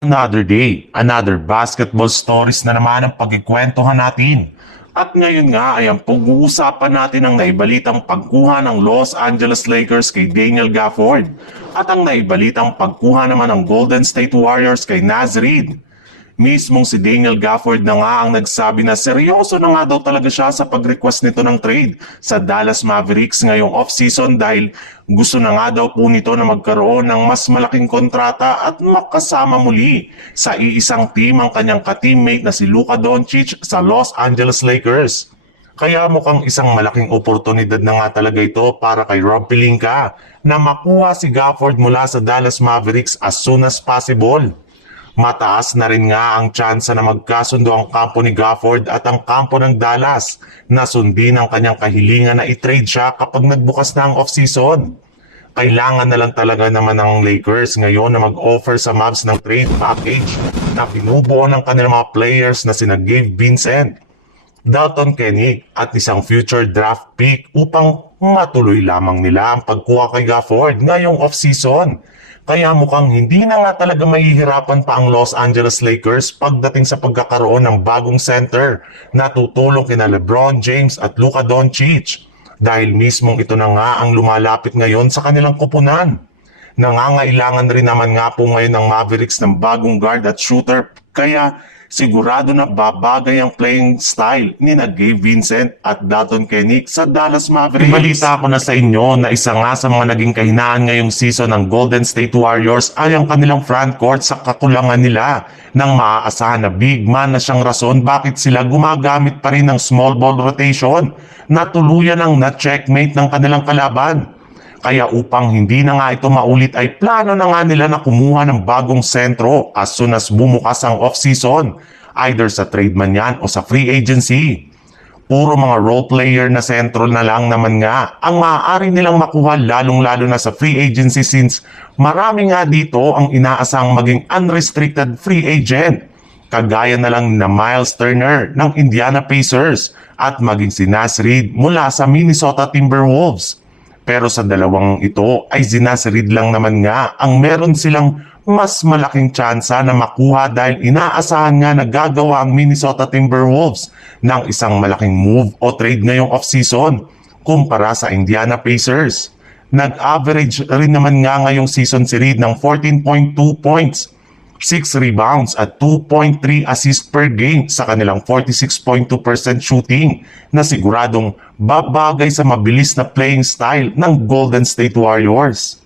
Another day, another basketball stories na naman ang pagkikwentuhan natin. At ngayon nga ay ang pag-uusapan natin ang naibalitang pagkuha ng Los Angeles Lakers kay Daniel Gafford at ang naibalitang pagkuha naman ng Golden State Warriors kay Naz Reid. Mismong si Daniel Gafford na nga ang nagsabi na seryoso na nga daw talaga siya sa pag-request nito ng trade sa Dallas Mavericks ngayong off-season dahil gusto na nga daw po nito na magkaroon ng mas malaking kontrata at makasama muli sa iisang team ang kanyang ka-teammate na si Luka Doncic sa Los Angeles Lakers. Kaya mukhang isang malaking oportunidad na nga talaga ito para kay Rob Pelinka na makuha si Gafford mula sa Dallas Mavericks as soon as possible. Mataas na rin nga ang tsansa na magkasundo ang kampo ni Gafford at ang kampo ng Dallas na sundin ang kanyang kahilingan na i-trade siya kapag nagbukas na ang off-season. Kailangan na lang talaga naman ng Lakers ngayon na mag-offer sa Mavs ng trade package na binubuo ng kanilang mga players na sina Gabe Vincent, Dalton Kenick at isang future draft pick upang matuloy lamang nila ang pagkuha kay Gafford ngayong off-season. Kaya mukhang hindi na nga talaga mahihirapan pa ang Los Angeles Lakers pagdating sa pagkakaroon ng bagong center na tutulong kina LeBron James at Luka Doncic dahil mismong ito na nga ang lumalapit ngayon sa kanilang koponan. Nangangailangan rin naman nga po ngayon ng Mavericks ng bagong guard at shooter kaya sigurado na babagay ang playing style ni Gabe Vincent at Dalton Kenick sa Dallas Mavericks. Ibalita ko na sa inyo na isa nga sa mga naging kahinaan ngayong season ng Golden State Warriors ay ang kanilang frontcourt sa kakulangan nila ng maaasahan na big man na siyang rason bakit sila gumagamit pa rin ng small ball rotation na tuluyan ang na-checkmate ng kanilang kalaban. Kaya upang hindi na nga ito maulit ay plano na nga nila na kumuha ng bagong sentro as soon as bumukas ang off-season, either sa trade man yan o sa free agency. Puro mga role player na sentro na lang naman nga ang maaari nilang makuha lalong-lalo na sa free agency since marami nga dito ang inaasang maging unrestricted free agent. Kagaya na lang na Miles Turner ng Indiana Pacers at maging si Naz Reid mula sa Minnesota Timberwolves. Pero sa dalawang ito ay si Naz Reid lang naman nga ang meron silang mas malaking tsansa na makuha dahil inaasahan nga na gagawa ang Minnesota Timberwolves ng isang malaking move o trade ngayong off-season kumpara sa Indiana Pacers. Nag-average rin naman nga ngayong season si Reid ng 14.2 points, 6 rebounds at 2.3 assists per game sa kanilang 46.2% shooting na siguradong babagay sa mabilis na playing style ng Golden State Warriors.